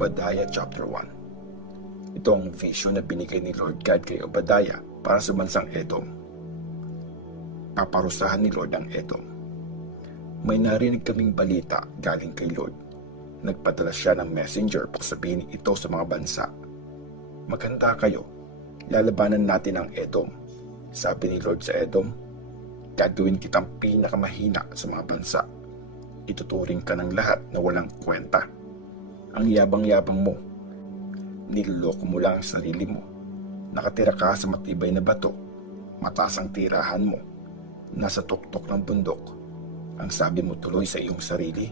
Obadiah chapter 1. Ito ang vision na binigay ni Lord God kay Obadiah para sa bansang Edom. Paparusahan ni Lord ang Edom. May narinig kaming balita galing kay Lord. Nagpadala siya ng messenger para sabihin ito sa mga bansa. Maghanda kayo, lalabanan natin ang Edom. Sabi ni Lord sa Edom, gagawin kitang pinakamahina sa mga bansa. Ituturing ka ng lahat na walang kwenta. Ang yabang-yabang mo, niloloko mo lang ang sarili mo. Nakatira ka sa matibay na bato, mataas ang tirahan mo, nasa tuktok ng bundok. Ang sabi mo tuloy sa iyong sarili,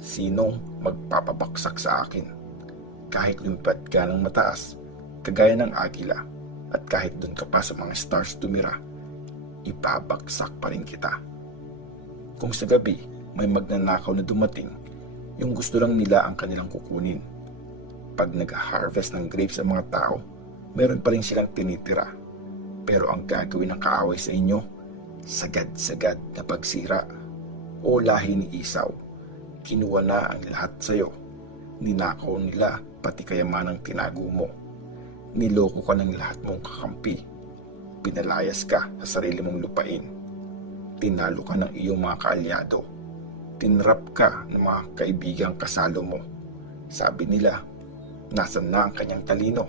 sinong magpapabaksak sa akin? Kahit lumipad ka ng mataas, kagaya ng agila, at kahit doon ka pa sa mga stars tumira, ipabagsak pa rin kita. Kung sa gabi may magnanakaw na dumating, yung gusto lang nila ang kanilang kukunin. Pag nag-harvest ng grapes ang mga tao, meron pa rin silang tinitira. Pero ang gagawin ng kaaway sa inyo, sagad-sagad na pagsira. O lahi ni Isaw, kinuha na ang lahat sa iyo. Ninakaw nila pati kayamanang tinago mo. Niloko ka ng lahat mong kakampi. Pinalayas ka sa sarili mong lupain. Tinalo ka ng iyong mga kaalyado. Tinrap ka ng mga kaibigang kasalo mo. Sabi nila, nasan na ang kanyang talino?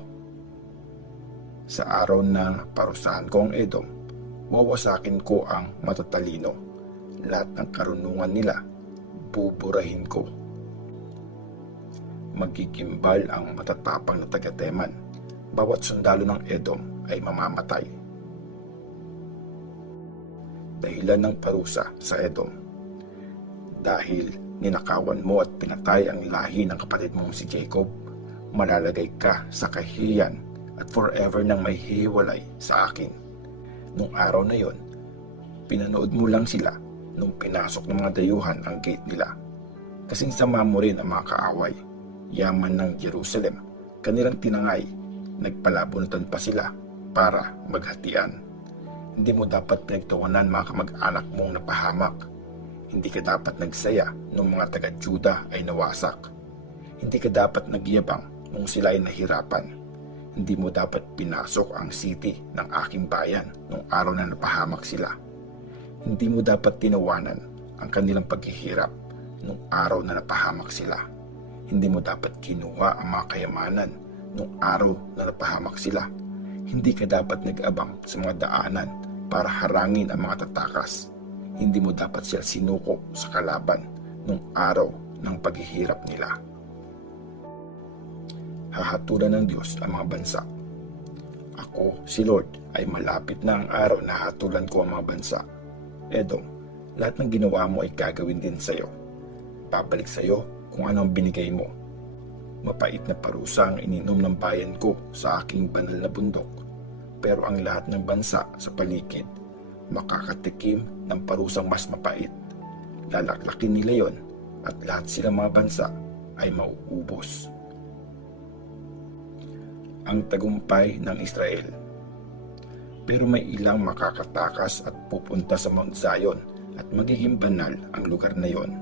Sa araw na parusahan ko ang Edom, wawasakin ko ang matatalino. Lahat ng karunungan nila, buburahin ko. Magigimbal ang matatapang na taga-Teman. Bawat sundalo ng Edom ay mamamatay. Dahilan ng parusa sa Edom. Dahil ninakawan mo at pinatay ang lahi ng kapatid mong si Jacob, malalagay ka sa kahihiyan at forever nang may hiwalay sa akin. Nung araw na yon, pinanood mo lang sila nung pinasok ng mga dayuhan ang gate nila. Kasing sama mo rin ang mga kaaway, yaman ng Jerusalem, kanilang tinangay, nagpalabunutan pa sila para maghatian. Hindi mo dapat pinagtawanan mga kamag-anak mong napahamak. Hindi ka dapat nagsaya nung mga taga-Juda ay nawasak. Hindi ka dapat nagyabang nung sila ay nahirapan. Hindi mo dapat pinasok ang city ng aking bayan nung araw na napahamak sila. Hindi mo dapat tinawanan ang kanilang paghihirap nung araw na napahamak sila. Hindi mo dapat kinuha ang mga kayamanan nung araw na napahamak sila. Hindi ka dapat nag-abang sa mga daanan para harangin ang mga tatakas. Hindi mo dapat sila sinuko sa kalaban nung araw ng paghihirap nila. Hahatulan ng Diyos ang mga bansa. Ako, si Lord, ay malapit na ang araw na hatulan ko ang mga bansa. Edom, lahat ng ginawa mo ay gagawin din sa iyo. Babalik sa iyo kung ano ang binigay mo. Mapait na parusa ang ininom ng bayan ko sa aking banal na bundok. Pero ang lahat ng bansa sa paligid makakatikim ng parusang mas mapait. Lalaklakin nila yon at lahat silang mga bansa ay mauubos. Ang tagumpay ng Israel. Pero may ilang makakatakas at pupunta sa Mount Zion at magiging banal ang lugar na yon.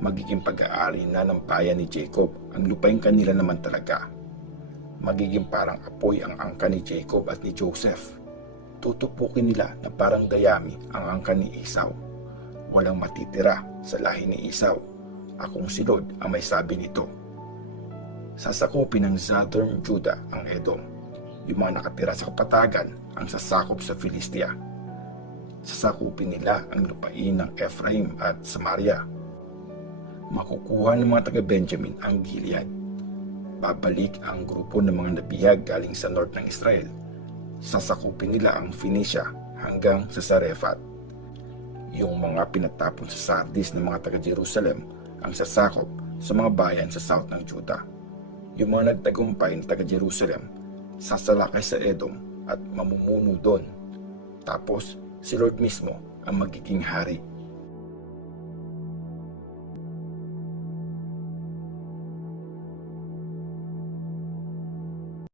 Magiging pag-aari na ng bayan ni Jacob ang lupain kanila naman talaga. Magiging parang apoy ang angka ni Jacob at ni Joseph. Tutupukin nila na parang dayami ang angka ni Isaw. Walang matitira sa lahi ni Isaw. Akong si Lord ang may sabi nito. Sasakupin ng Southern Judah ang Edom. Yung mga nakatira sa kapatagan ang sasakop sa Filistia. Sasakupin nila ang lupain ng Ephraim at Samaria. Makukuha ng mga taga-Benjamin ang Gilead. Babalik ang grupo ng mga nabihag galing sa north ng Israel. Sasakupin nila ang Phoenicia hanggang sa Sarefat. Yung mga pinatapon sa Sardis ng mga taga-Jerusalem ang sasakop sa mga bayan sa south ng Judah. Yung mga nagtagumpay ng taga-Jerusalem sasalakay sa Edom at mamumuno doon. Tapos si Lord mismo ang magiging hari